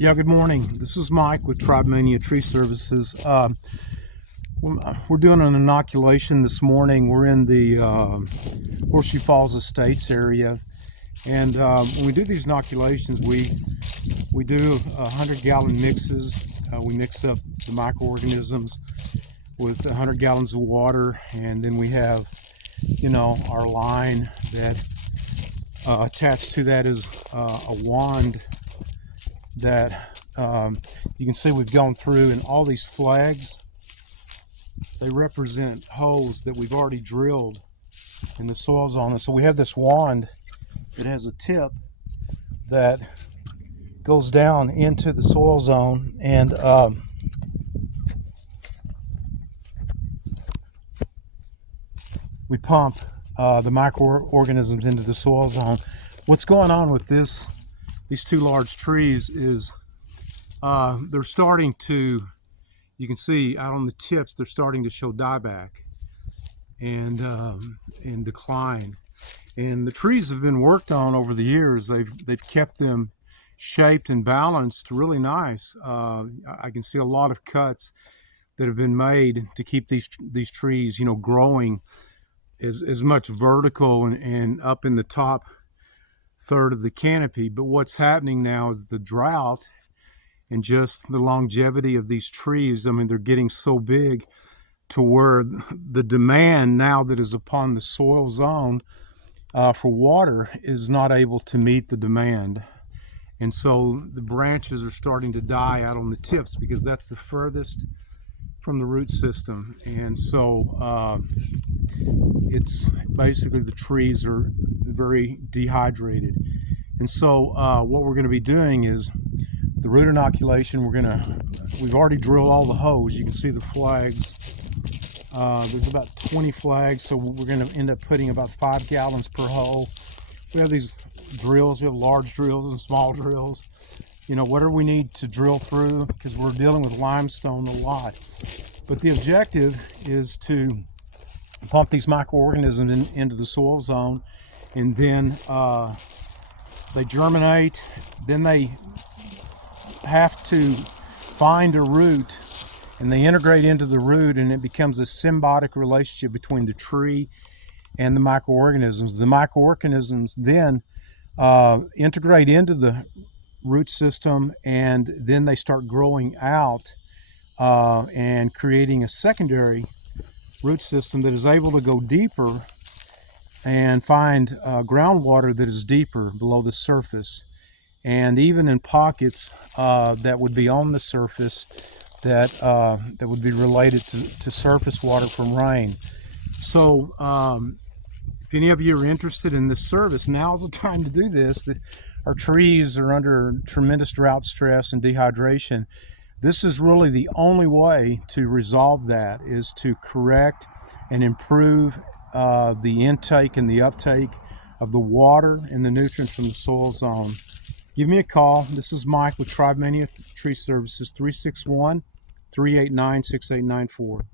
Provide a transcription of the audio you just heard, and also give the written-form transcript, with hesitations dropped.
Yeah, good morning. This is Mike with Tribemania Tree Services. We're doing an inoculation this morning. We're in the Horseshoe Falls Estates area, and when we do these inoculations, we do 100-gallon mixes. We mix up the microorganisms with 100 gallons of water, and then we have, our line that attached to that is a wand that you can see we've gone through, and all these flags, they represent holes that we've already drilled in the soil zone. And so we have this wand that has a tip that goes down into the soil zone, and we pump the microorganisms into the soil zone. What's going on with these two large trees is they're starting to, you can see out on the tips, they're starting to show dieback and decline. And the trees have been worked on over the years. They've kept them shaped and balanced really nice. I can see a lot of cuts that have been made to keep these trees, growing as much vertical and up in the top third of the canopy. But what's happening now is the drought and just the longevity of these trees. I mean, they're getting so big to where the demand now that is upon the soil zone for water is not able to meet the demand. And so the branches are starting to die out on the tips because that's the furthest from the root system. And so it's basically, the trees are very dehydrated. And so what we're going to be doing is the root inoculation. We've already drilled all the holes. You can see the flags. There's about 20 flags, so we're going to end up putting about 5 gallons per hole. We have these drills. We have large drills and small drills. Whatever we need to drill through, because we're dealing with limestone a lot. But the objective is to pump these microorganisms into the soil zone, and then they germinate. Then they have to find a root, and they integrate into the root, and it becomes a symbiotic relationship between the tree and the microorganisms. The microorganisms then integrate into the root system, and then they start growing out and creating a secondary root system that is able to go deeper and find groundwater that is deeper below the surface, and even in pockets that would be on the surface that would be related to surface water from rain. So if any of you are interested in this service, now's the time to do this. Our trees are under tremendous drought stress and dehydration. This is really the only way to resolve that, is to correct and improve the intake and the uptake of the water and the nutrients from the soil zone. Give me a call. This is Mike with Tribemania Tree Services, 361-389-6894.